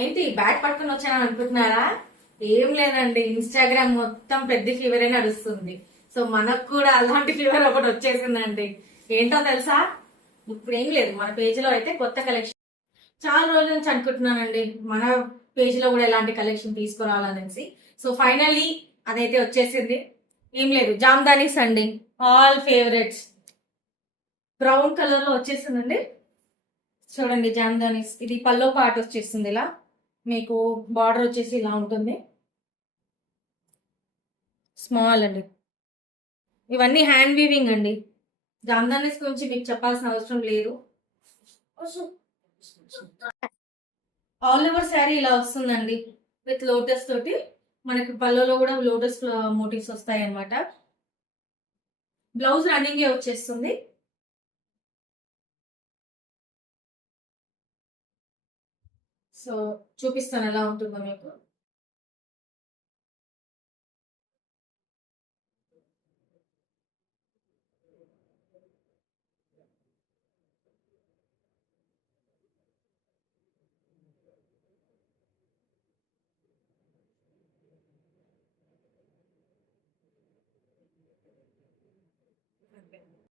ఏంటి బ్యాట్ పట్టుకుని వచ్చానని అనుకుంటున్నారా? ఏం లేదండి, ఇన్స్టాగ్రామ్ మొత్తం పెద్ద ఫీవరే నడుస్తుంది. సో మనకు కూడా అలాంటి ఫీవర్ ఒకటి వచ్చేసిందండి. ఏంటో తెలుసా? ఇప్పుడు ఏం లేదు, మన పేజ్ లో అయితే కొత్త కలెక్షన్ చాలా రోజుల నుంచి అనుకుంటున్నానండి, మన పేజ్ లో కూడా ఎలాంటి కలెక్షన్ తీసుకురావాలనేసి. సో ఫైనల్లీ అదైతే వచ్చేసింది. ఏం లేదు, జామ్దానీస్ అండి, ఆల్ ఫేవరెట్స్. బ్రౌన్ కలర్ లో వచ్చేసిందండి. చూడండి జామ్దానీస్, ఇది పల్లో పార్ట్ వచ్చేస్తుంది. ఇలా మీకు బార్డర్ వచ్చేసి ఇలా ఉంటుంది, స్మాల్ అండి. ఇవన్నీ హ్యాండ్ వీవింగ్ అండి. జామ్దానీస్ గురించి మీకు చెప్పాల్సిన అవసరం లేదు. ఆల్ ఓవర్ శారీ ఇలా వస్తుందండి, విత్ లోటస్ తోటి. మనకి పళ్ళలో కూడా లోటస్ మోటివ్స్ వస్తాయి అన్నమాట. బ్లౌజ్ రన్నింగే వచ్చేస్తుంది. సో చూపిస్తాను ఎలా ఉంటుందో మీకు.